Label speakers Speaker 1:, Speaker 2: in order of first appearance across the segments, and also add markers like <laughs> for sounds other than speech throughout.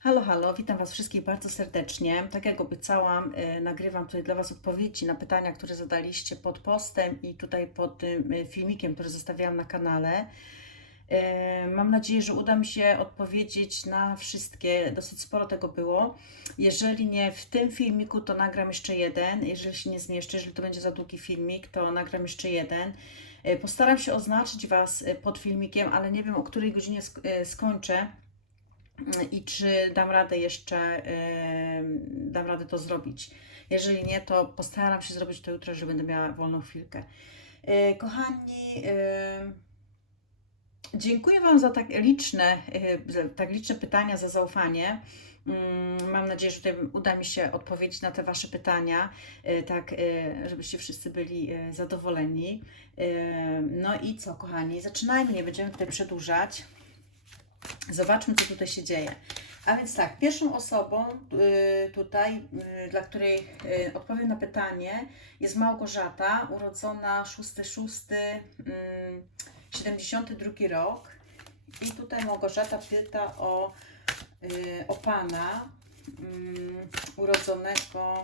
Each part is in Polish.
Speaker 1: Halo, halo, witam Was wszystkich bardzo serdecznie. Tak jak obiecałam, e, nagrywam tutaj dla Was odpowiedzi na pytania, które zadaliście pod postem i tutaj pod tym e, filmikiem, który zostawiałam na kanale. E, Mam nadzieję, że uda mi się odpowiedzieć na wszystkie. Dosyć sporo tego było. Jeżeli nie w tym filmiku, to nagram jeszcze jeden. Jeżeli się nie zmieszczę, jeżeli to będzie za długi filmik, to nagram jeszcze jeden. Postaram się oznaczyć Was pod filmikiem, ale nie wiem o której godzinie sk- skończę i czy dam radę jeszcze, dam radę to zrobić. Jeżeli nie, to postaram się zrobić to jutro, że będę miała wolną chwilkę. E, Kochani, dziękuję Wam za tak liczne, e, za tak liczne pytania, za zaufanie. Mm, Mam nadzieję, że tutaj uda mi się odpowiedzieć na te Wasze pytania, e, tak, żebyście wszyscy byli zadowoleni. No i co, kochani, zaczynajmy, nie będziemy tutaj przedłużać. Zobaczmy, co tutaj się dzieje. A więc tak, pierwszą osobą y, tutaj, y, dla której y, odpowiem na pytanie, jest Małgorzata, urodzona 6-6, mm, 72 rok. I tutaj Małgorzata pyta o, o pana mm, urodzonego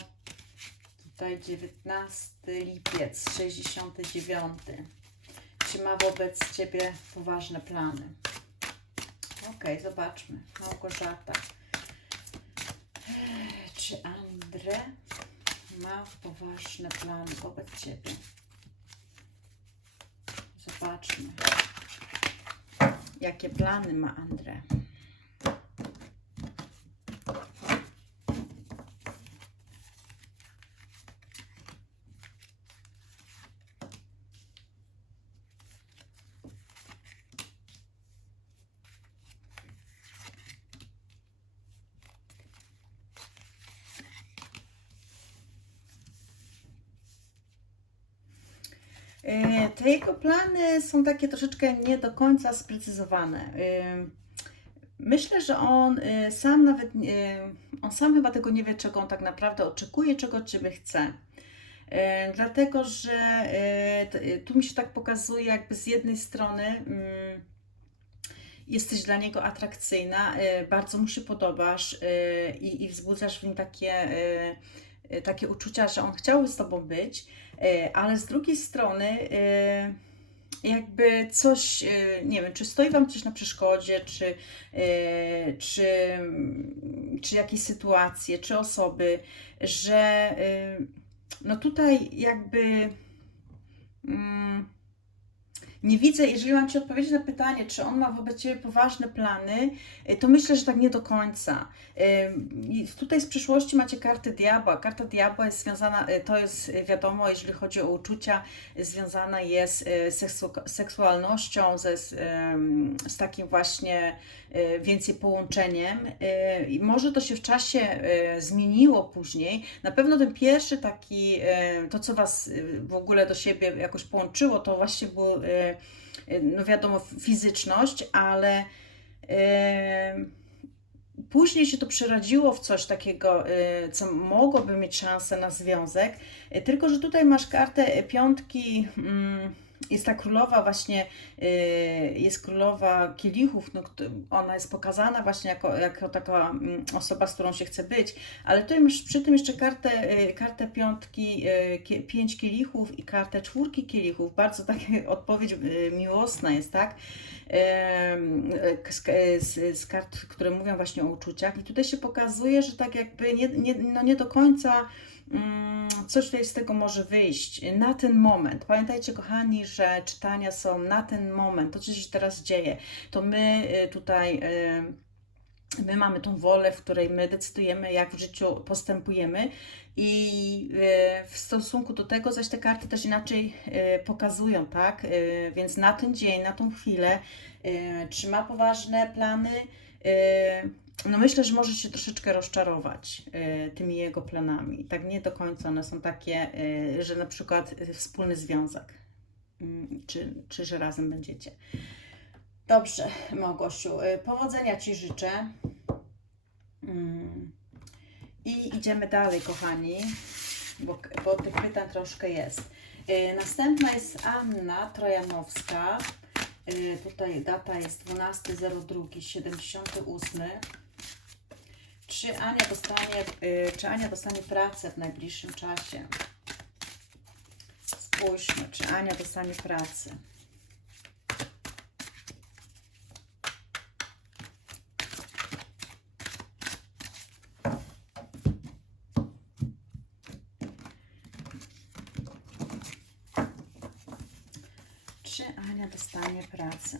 Speaker 1: tutaj 19 lipiec 69. Czy ma wobec Ciebie poważne plany? Okej, zobaczmy. Małgorzata. Ech, Czy Andre ma poważne plany wobec Ciebie? Zobaczmy. Jakie plany ma Andre? Te jego plany są takie troszeczkę nie do końca sprecyzowane. E, Myślę, że on e, sam nawet, on sam chyba tego nie wie, czego on tak naprawdę oczekuje, czego Ciebie chce. E, Dlatego, że e, tu mi się tak pokazuje, jakby z jednej strony mm, jesteś dla niego atrakcyjna, e, bardzo mu się podobasz e, i, wzbudzasz w nim takie, e, e, takie uczucia, że on chciałby z Tobą być, e, ale z drugiej strony e, jakby coś, nie wiem, czy stoi Wam coś na przeszkodzie, czy, czy, czy jakieś sytuacje, czy osoby, że no tutaj jakby mm, nie widzę, jeżeli mam Ci odpowiedzieć na pytanie, czy on ma wobec Ciebie poważne plany, y, to myślę, że tak nie do końca. I Tutaj z przyszłości macie kartę diabła. Karta diabła jest związana, y, to jest y, wiadomo, jeżeli chodzi o uczucia, y, związana jest y, seksu, seksualnością, ze, z, z takim właśnie y, więcej połączeniem. Y, może to się w czasie y, zmieniło później. Na pewno ten pierwszy taki, y, to co Was y, w ogóle do siebie jakoś połączyło, to właśnie był, y, y, no wiadomo, fizyczność, ale y, później się to przerodziło w coś takiego, y, co mogłoby mieć szansę na związek. Y, Tylko, że tutaj masz kartę piątki. mm, Jest ta królowa właśnie, y, jest królowa kielichów, no, ona jest pokazana właśnie jako, jako taka mm, osoba, z którą się chce być, ale tutaj masz przy tym jeszcze kartę, y, kartę piątki, y, pięć kielichów i kartę czwórki kielichów. Bardzo <laughs> taka odpowiedź miłosna jest, tak? Z, z, z kart, które mówią właśnie o uczuciach. I tutaj się pokazuje, że tak jakby nie, nie, no nie do końca mm, coś tutaj z tego może wyjść na ten moment. Pamiętajcie, kochani, że czytania są na ten moment, to co się teraz dzieje. To my y, tutaj. y, My mamy tą wolę, w której my decydujemy, jak w życiu postępujemy, i y, w stosunku do tego zaś te karty też inaczej pokazują, tak? Więc na ten dzień, na tą chwilę, czy ma poważne plany, no myślę, że może się troszeczkę rozczarować y, tymi jego planami. Tak nie do końca one są takie, y, że na przykład y, wspólny związek, Mm, czy, czy że razem będziecie. Dobrze, Małgosiu, powodzenia Ci życzę. Mm. I idziemy dalej, kochani, bo, bo tych pytań troszkę jest. Następna jest Anna Trojanowska. Tutaj data jest 12.02.78. Czy Ania dostanie, y, czy Ania dostanie pracę w najbliższym czasie? Spójrzmy, czy Ania dostanie pracę. Czy Ania dostanie pracę?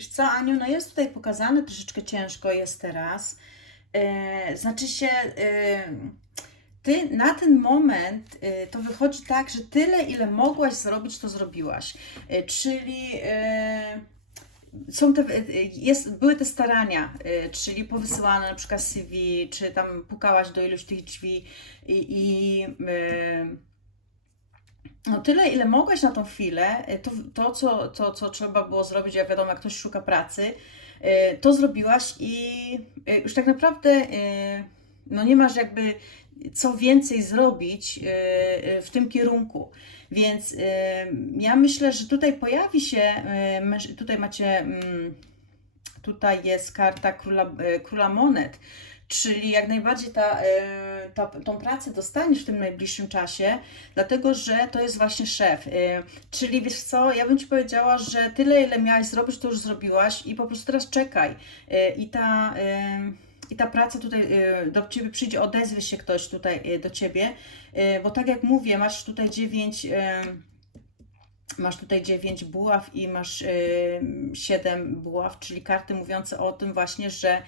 Speaker 1: Wiesz co, Aniu, no jest tutaj pokazane, troszeczkę ciężko jest teraz. E, znaczy się, e, ty na ten moment e, to wychodzi tak, że tyle, ile mogłaś zrobić, to zrobiłaś. Czyli są te, jest, były te starania, czyli powysyłane na przykład CV, czy tam pukałaś do iluś tych drzwi i, i no tyle, ile mogłaś na tą chwilę, y, to, to, co, to, co trzeba było zrobić, jak wiadomo, jak ktoś szuka pracy, y, to zrobiłaś i y, już tak naprawdę no nie masz jakby co więcej zrobić w tym kierunku. Więc ja myślę, że tutaj pojawi się, tutaj macie, mm, tutaj jest karta króla, króla monet, czyli jak najbardziej ta, y, ta, tą pracę dostaniesz w tym najbliższym czasie, dlatego że to jest właśnie szef. Y, Czyli wiesz co, ja bym Ci powiedziała, że tyle, ile miałaś zrobić, to już zrobiłaś i po prostu teraz czekaj. Y, I ta, i ta praca tutaj do Ciebie przyjdzie, odezwie się ktoś tutaj do Ciebie, bo tak jak mówię, masz tutaj dziewięć. Masz tutaj 9 buław i masz 7 buław, czyli karty mówiące o tym właśnie, że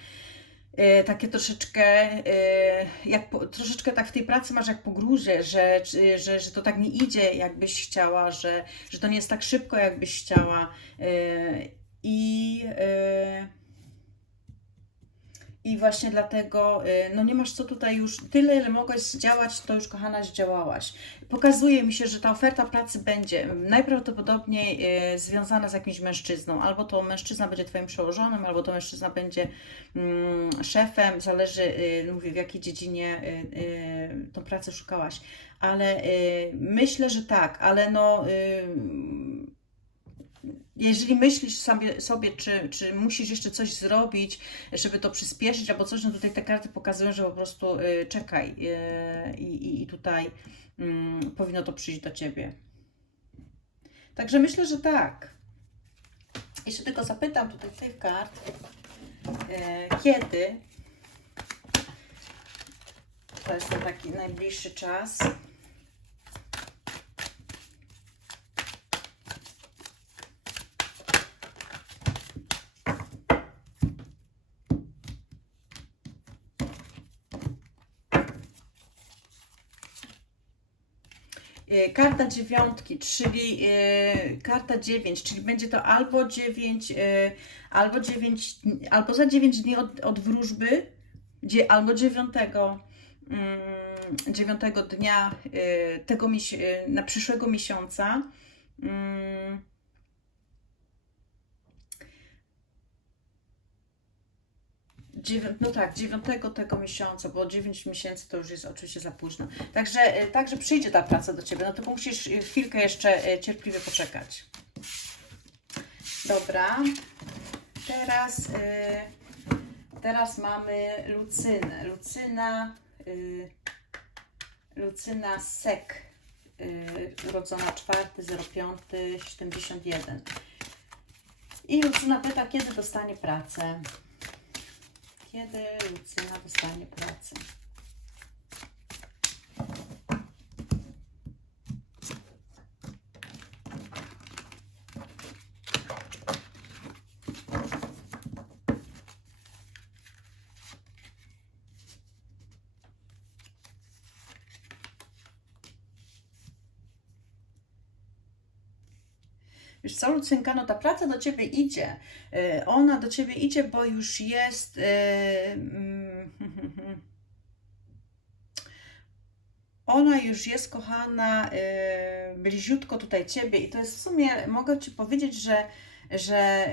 Speaker 1: takie troszeczkę, y, jak troszeczkę tak w tej pracy masz jak po gruzie, że, że, że to tak nie idzie, jakbyś chciała, że, że to nie jest tak szybko, jakbyś chciała. Y, I i właśnie dlatego, y, no nie masz co tutaj już, tyle ile mogłaś zdziałać, to już kochana zdziałałaś. Pokazuje mi się, że ta oferta pracy będzie najprawdopodobniej y, związana z jakimś mężczyzną. Albo to mężczyzna będzie Twoim przełożonym, albo to mężczyzna będzie mm, szefem, zależy, y, mówię, w jakiej dziedzinie tą pracę szukałaś. Ale myślę, że tak, ale no. Y, jeżeli myślisz sobie, sobie czy, czy musisz jeszcze coś zrobić, żeby to przyspieszyć albo coś, no tutaj te karty pokazują, że po prostu y, czekaj y, i, i tutaj mm, powinno to przyjść do Ciebie. Także myślę, że tak. Jeszcze tylko zapytam tutaj tych kart, y, kiedy to jest ten taki najbliższy czas. Karta dziewiątki, czyli y, karta 9, czyli będzie to albo 9, y, albo 9, albo za 9 dni od, od wróżby, albo 9, mm, 9 dnia y, tego y, na przyszłego miesiąca. Mm, Dziewię- no tak, 9 tego miesiąca, bo 9 miesięcy to już jest oczywiście za późno. Także, e, także przyjdzie ta praca do Ciebie, no tylko musisz e, chwilkę jeszcze e, cierpliwie poczekać. Dobra, teraz, teraz mamy Lucynę. Lucyna, Lucyna Sek, urodzona 4.05.71. I Lucyna pyta, kiedy dostanie pracę. Kiedy Lucyna dostanie pracę? Wiesz co, Lucynka, no ta praca do Ciebie idzie. Y, Ona do Ciebie idzie, bo już jest... y, mm, <laughs> Ona już jest kochana y, bliziutko tutaj Ciebie i to jest w sumie, mogę Ci powiedzieć, że, że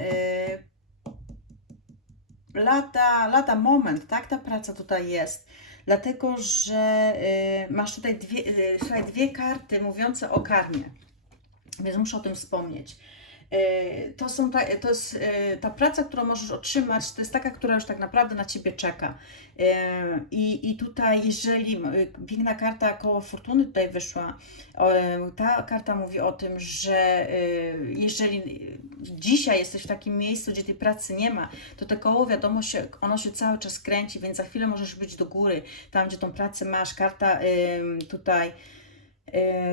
Speaker 1: lata, lata moment, tak, ta praca tutaj jest. dlatego że masz tutaj dwie, słuchaj, dwie karty mówiące o karmie, więc muszę o tym wspomnieć. Y, To, są ta, to jest y, ta praca, którą możesz otrzymać, to jest taka, która już tak naprawdę na Ciebie czeka. Y, I, i tutaj, jeżeli piękna karta koło fortuny tutaj wyszła, ta karta mówi o tym, że jeżeli dzisiaj jesteś w takim miejscu, gdzie tej pracy nie ma, to te koło wiadomo się, ono się cały czas kręci, więc za chwilę możesz być do góry, tam gdzie tą pracę masz. Karta tutaj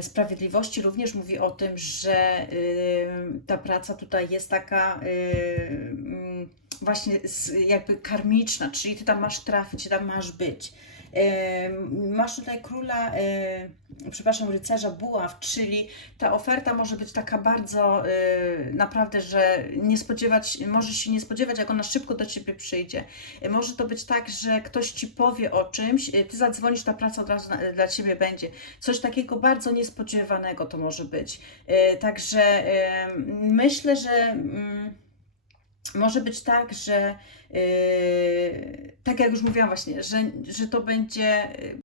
Speaker 1: sprawiedliwości również mówi o tym, że y, ta praca tutaj jest taka y, mm, właśnie jakby karmiczna, czyli ty tam masz trafić, ty tam masz być. Masz tutaj króla, przepraszam, rycerza buław, czyli ta oferta może być taka bardzo y, naprawdę, że nie spodziewać, możesz się nie spodziewać, jak ona szybko do ciebie przyjdzie. Y, Może to być tak, że ktoś ci powie o czymś, y, ty zadzwonisz, ta praca od razu dla ciebie będzie. Coś takiego bardzo niespodziewanego to może być. Także myślę, że. mm, może być tak, że yy, tak jak już mówiłam właśnie, że, że to będzie